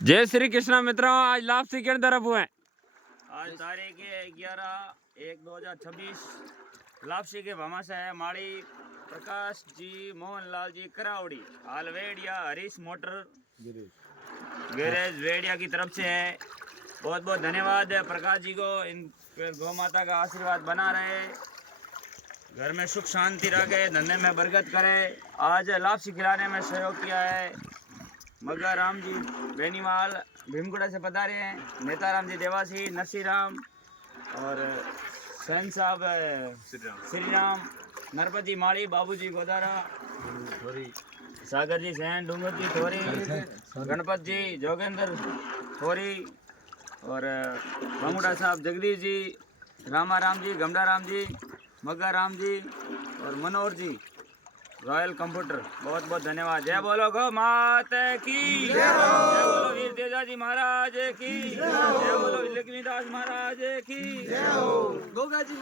जय श्री कृष्ण मित्रों, आज लापसी के तरफ हुए। आज तारीख 11/1/2026 लापसी के भामाशाह है माड़ी प्रकाश जी मोहनलाल जी करावड़ी हाल वेड़िया हरीश मोटर गैरेज वेड़िया की तरफ से है। बहुत बहुत धन्यवाद है प्रकाश जी को। इन गौ माता का आशीर्वाद बना रहे, घर में सुख शांति रखे, धंधे में बरकत करे। आज लापसी खिलाने में सहयोग किया है मग्गा राम जी बेनीवाल भीमगुड़ा से पधारे हैं, नेताराम जी देवासी, नरसिंह और सैन साहब श्री राम, नरपति माड़ी, बाबूजी गोदारा, सागर जी सैन, डूंगर जी थोरी, गणपत जी जोगेंद्र थोरी और भंगुड़ा साहब जगदीश जी, रामा राम जी, गमडा राम जी, मग्गा राम जी और मनोहर जी रॉयल कंप्यूटर। बहुत बहुत धन्यवाद। जय बोलो गौ माता की, जय बोलो वीर तेजा जी महाराज की, जय बोलो लक्ष्मीदास महाराज की, जय हो गोगा जी।